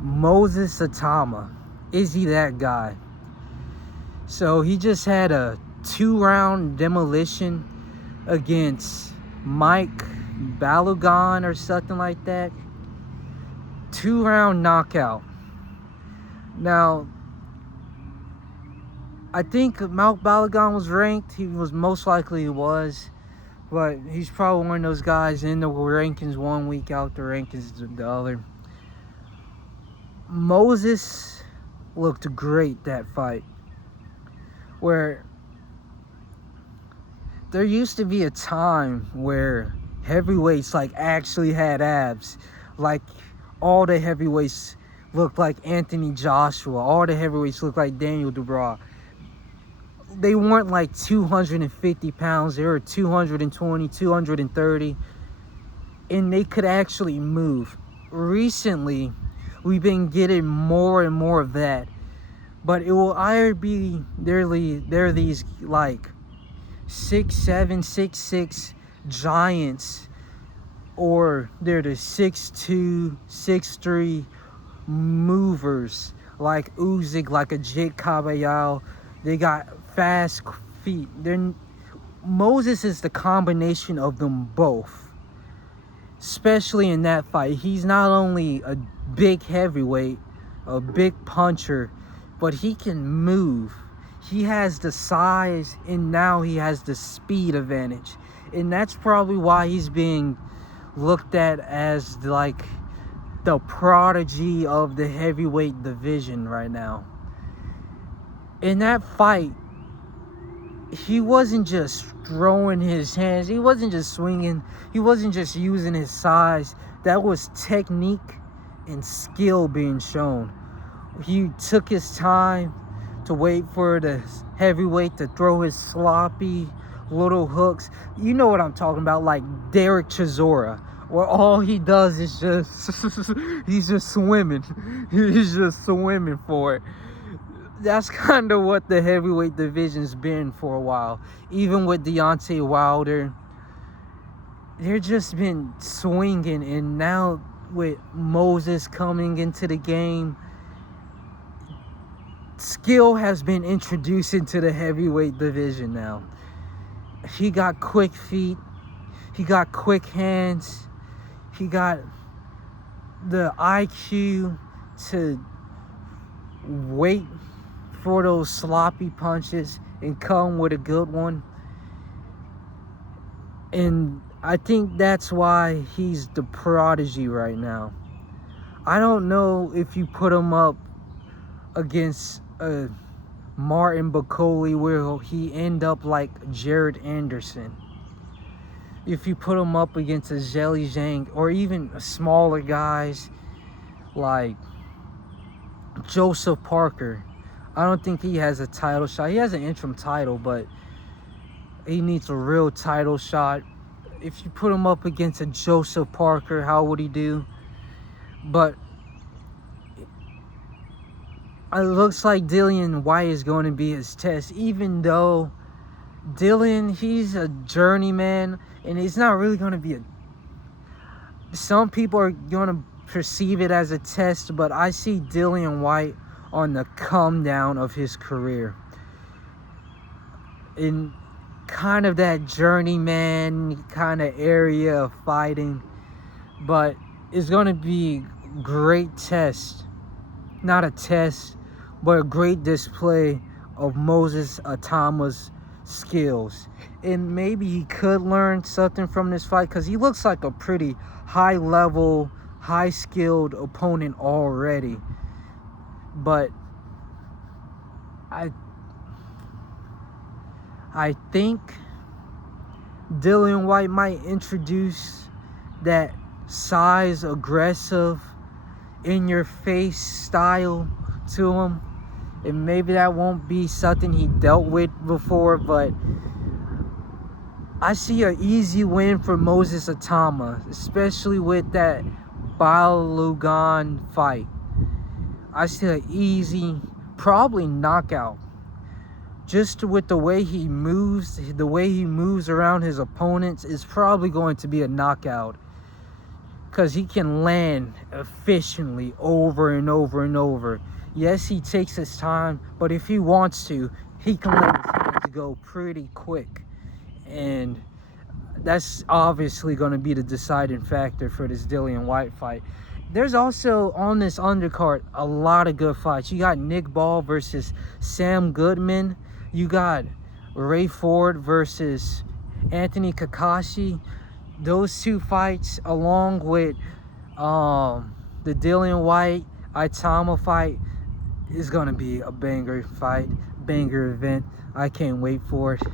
Moses Ituama. Is he that guy? So he just had a 2-round demolition against Mike Balogun or something like that. 2-round knockout. Now, I think Mike Balogun was ranked. He was most likely was. But he's probably one of those guys in the rankings one week, out the rankings the other. Moses looked great that fight. Where there used to be a time where heavyweights like actually had abs. Like all the heavyweights looked like Anthony Joshua. All the heavyweights looked like Daniel Dubois. They weren't like 250 pounds. They were 220, 230. And they could actually move. Recently, we've been getting more and more of that. But it will either be they're these like 6'7", 6'6" giants, or they're the 6'2", 6'3" movers like Usyk, like a Jake Caballero. They got fast feet. Moses is the combination of them both. Especially in that fight. He's not only a big heavyweight, a big puncher, but he can move. He has the size, and now he has the speed advantage. And that's probably why he's being looked at as like the prodigy of the heavyweight division right now. In that fight, he wasn't just throwing his hands. He wasn't just swinging. He wasn't just using his size. That was technique and skill being shown. He took his time to wait for the heavyweight to throw his sloppy little hooks. You know what I'm talking about, like Derek Chisora, where all he does is just he's just swimming. He's just swimming for it. That's kind of what the heavyweight division's been for a while. Even with Deontay Wilder, they're just been swinging. And now with Moses coming into the game, skill has been introduced into the heavyweight division now. He got quick feet. He got quick hands. He got the IQ to wait for those sloppy punches and come with a good one. And I think that's why he's the prodigy right now. I don't know if you put him up against Martin Bakoli, where he end up like Jared Anderson. If you put him up against a Zheli Zhang, or even smaller guys like Joseph Parker, I don't think he has a title shot. He has an interim title, but he needs a real title shot. If you put him up against a Joseph Parker, how would he do? But it looks like Dillion Whyte is going to be his test, even though Dillion, he's a journeyman, and it's not really going to be a... Some people are going to perceive it as a test, but I see Dillion Whyte on the come down of his career. In kind of that journeyman kind of area of fighting. But it's going to be a great test. Not a test, but a great display of Moses Ituama's skills. And maybe he could learn something from this fight, because he looks like a pretty high level, high skilled opponent already. But I think Dillion Whyte might introduce that size, aggressive, in your face style to him. And maybe that won't be something he dealt with before, but I see an easy win for Moses Ituama, especially with that Balogun fight. I see an easy, probably knockout. Just with the way he moves around his opponents, is probably going to be a knockout. because he can land efficiently over and over and over. Yes, he takes his time, but if he wants to, he can let his hands go pretty quick. And that's obviously going to be the deciding factor for this Dillion Whyte fight. There's also on this undercard a lot of good fights. You got Nick Ball versus Sam Goodman. You got Ray Ford versus Anthony Kakashi. Those two fights, along with the Dillion Whyte Ituama fight, is gonna be a banger fight, banger event. I can't wait for it.